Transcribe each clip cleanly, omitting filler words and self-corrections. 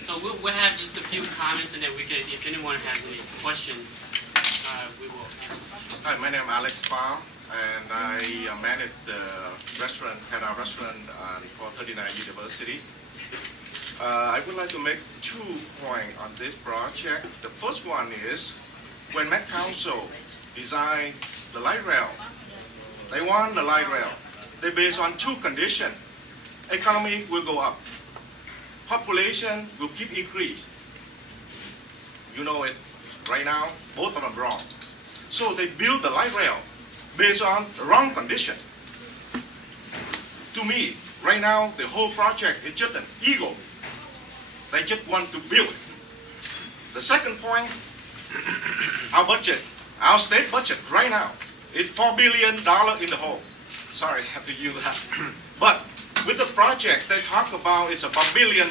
So we'll have just a few comments, and then we could, if anyone has any questions, we will answer questions. Hi, my name is Alex Pham, and I manage the restaurant, Hera Restaurant for 39 University. I would like to make 2 points on this project. The first one is, when Met Council designed the light rail, they want the light rail. They based on 2 conditions. Economy will go up. Population will keep increase. You know it. Right now, both of them wrong. So they build the light rail based on the wrong condition. To me, right now, the whole project is just an ego. They just want to build it. The second point, our budget, our state budget right now is $4 billion in the hole. Sorry, I have to use that. But with the project, they talk about it's about $1 billion.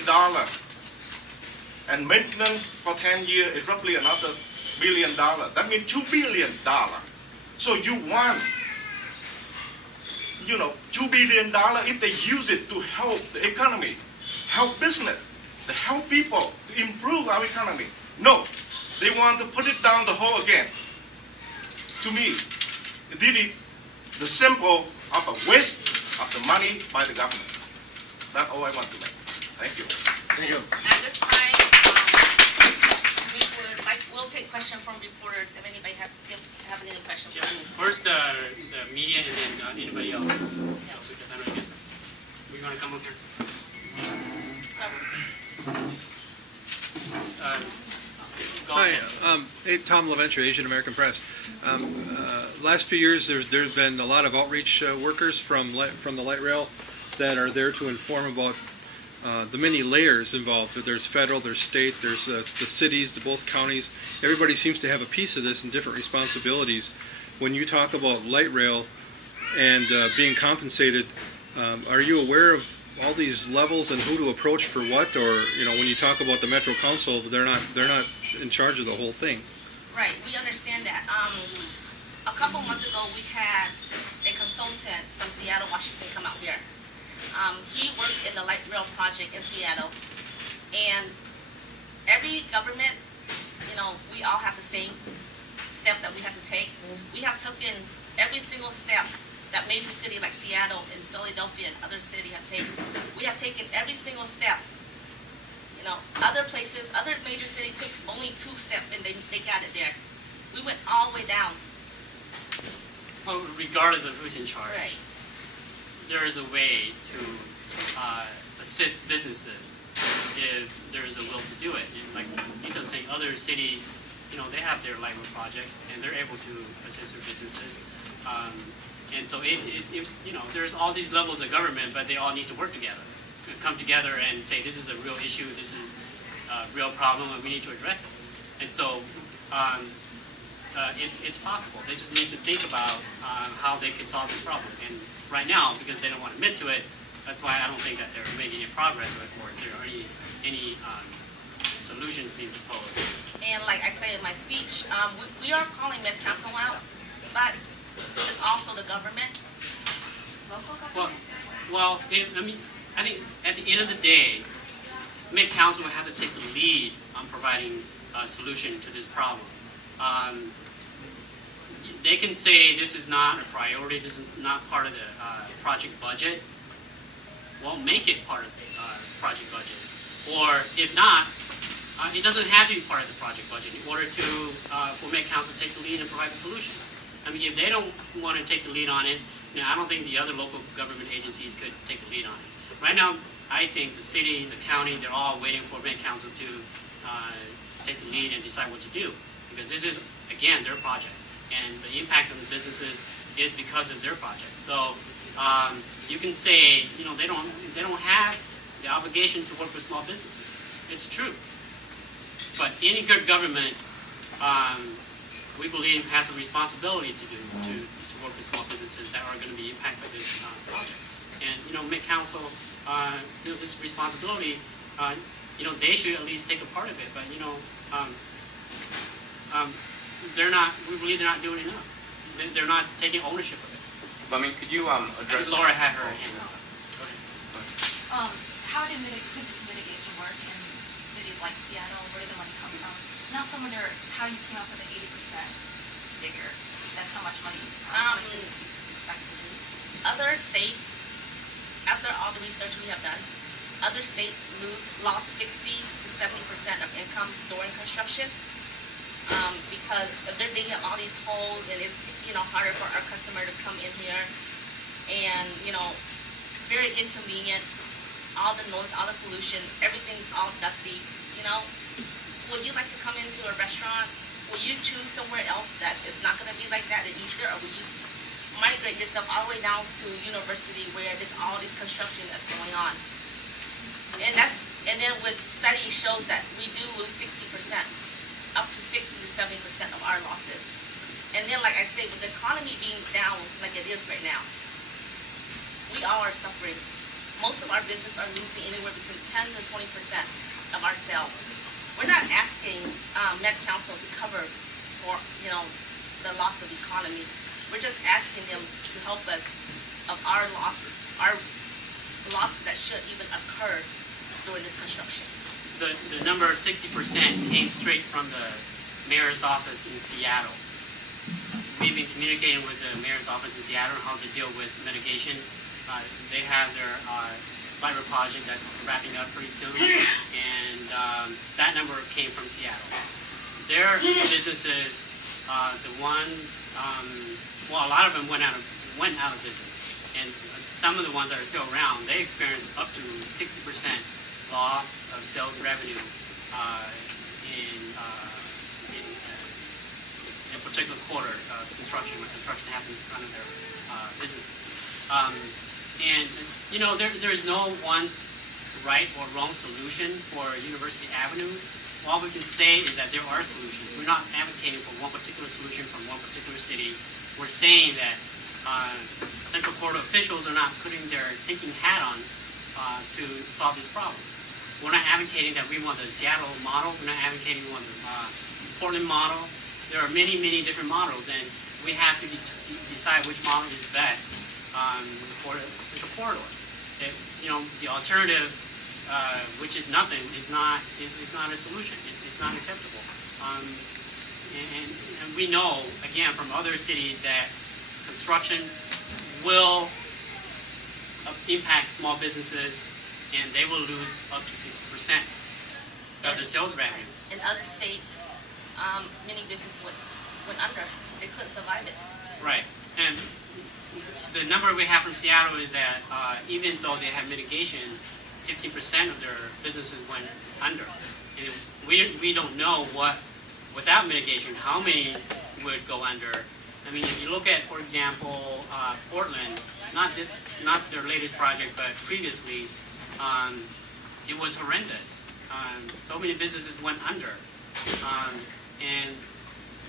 And maintenance for 10 years is roughly another $1 billion. That means $2 billion. So you want, $2 billion if they use it to help the economy, help business, to help people, to improve our economy. No, they want to put it down the hole again. To me, this is the symbol of a waste of the money by the government. That's all I want to make. Thank you. Thank you. At this time, we'll take questions from reporters if anybody have any questions. Yeah, first the media, and then anybody else. So, because I know you guys, we're going to come up here. Hi, Tom LaVenture, Asian American Press. Last few years, there's been a lot of outreach workers from the light rail that are there to inform about the many layers involved. There's federal, there's state, there's the cities, both counties. Everybody seems to have a piece of this and different responsibilities. When you talk about light rail and being compensated, are you aware of all these levels and who to approach for what? Or when you talk about the Metro Council, they're not in charge of the whole thing. Right, we understand that. A couple months ago, we had a consultant from Seattle, Washington, come out here. He worked in the light rail project in Seattle, and every government, we all have the same step that we have to take. We have taken every single step that major city like Seattle and Philadelphia and other cities have taken. We have taken every single step. Other places, other major cities took only 2 steps and they got it there. We went all the way down. Well, regardless of who's in charge, Right. there is a way to assist businesses if there is a will to do it. And like Lisa was saying, other cities, they have their light rail projects and they're able to assist their businesses. And so there's all these levels of government, but they all need to work together, come together and say this is a real issue, this is a real problem, and we need to address it. And so it's possible. They just need to think about how they can solve this problem. And right now, because they don't want to admit to it, that's why I don't think that they're making any progress or there are any solutions being proposed. And like I say in my speech, we are calling Met Council out, but it's also the government. Local government? Well, I think at the end of the day, Met Council will have to take the lead on providing a solution to this problem. They can say this is not a priority, this is not part of the project budget. Well, make it part of the project budget. Or if not, it doesn't have to be part of the project budget in order to for Met Council to take the lead and provide a solution. I mean, if they don't want to take the lead on it, I don't think the other local government agencies could take the lead on it. Right now, I think the city, the county, they're all waiting for Met Council to take the lead and decide what to do. Because this is, again, their project. And the impact on the businesses is because of their project. So you can say, they don't have the obligation to work with small businesses. It's true. But any good government, we believe, has a responsibility to work with small businesses that are going to be impacted by this project. And Met Council, this responsibility, they should at least take a part of it. But they're not. We believe they're not doing enough. They're not taking ownership of it. I mean, could you address? Laura had her hand up. How did business mitigation work in cities like Seattle, where did the money come from? And I also wonder how you came up with the 80% figure. That's how much money, how much business you expect to lose. Other states, after all the research we have done, other states lost 60 to 70% of income during construction. Because if they're digging all these holes and it's, harder for our customer to come in here and, very inconvenient, all the noise, all the pollution, everything's all dusty, Would you like to come into a restaurant? Will you choose somewhere else that is not gonna be like that and eat here, or will you migrate yourself all the way down to university where there's all this construction that's going on? And then with study shows that we do lose 60%, up to 60 to 70% of our losses. And then, like I say, with the economy being down like it is right now, we all are suffering. Most of our business are losing anywhere between 10 to 20% of our sales. We're not asking Met Council to cover for, the loss of the economy. We're just asking them to help us of our losses that should even occur during this construction. The number 60% came straight from the mayor's office in Seattle. We've been communicating with the mayor's office in Seattle on how to deal with mitigation. They have their light rail project that's wrapping up pretty soon, and that number came from Seattle. Their businesses, the ones, a lot of them went out of business, and some of the ones that are still around, they experienced up to 60% loss of sales revenue in a particular quarter of construction, when construction happens in front of their businesses. There is no one's right or wrong solution for University Avenue. All we can say is that there are solutions. We're not advocating for one particular solution from one particular city. We're saying that Central Corridor officials are not putting their thinking hat on to solve this problem. We're not advocating that we want the Seattle model. We're not advocating we want the Portland model. There are many, many different models, and we have to decide which model is best for the Central Corridor. The alternative, which is nothing, is not a solution. It's not acceptable. And we know, again, from other cities that construction will impact small businesses, and they will lose up to 60% of their sales revenue. In other states, many businesses went under. They couldn't survive it. Right. And the number we have from Seattle is that even though they have mitigation, 15% of their businesses went under. And we don't know without mitigation, how many would go under. I mean, if you look at, for example, Portland, not their latest project, but previously, it was horrendous. So many businesses went under. And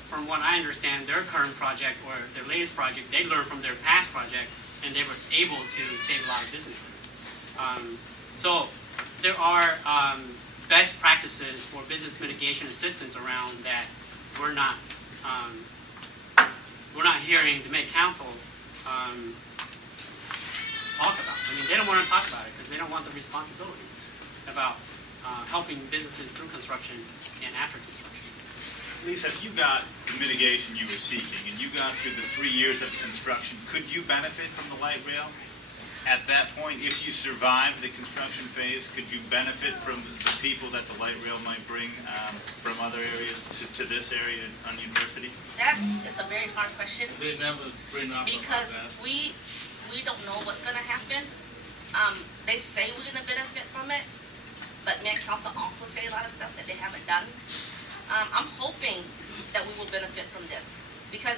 from what I understand, their current project or their latest project, they learned from their past project, and they were able to save a lot of businesses. So there are best practices for business mitigation assistance around that we're not hearing the Met Council talk about. I mean, they don't want to talk about it because they don't want the responsibility about helping businesses through construction and after construction. Lisa, if you got the mitigation you were seeking and you got through the 3 years of construction, could you benefit from the light rail? At that point, if you survived the construction phase, could you benefit from the people that the light rail might bring from other areas to this area on University? That is a very hard question. They never bring up because we don't know what's going to happen. They say we're going to benefit from it, but Met Council also say a lot of stuff that they haven't done. I'm hoping that we will benefit from this, because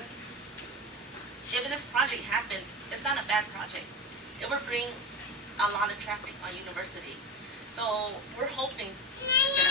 if this project happened, it's not a bad project. It will bring a lot of traffic on University. So we're hoping to benefit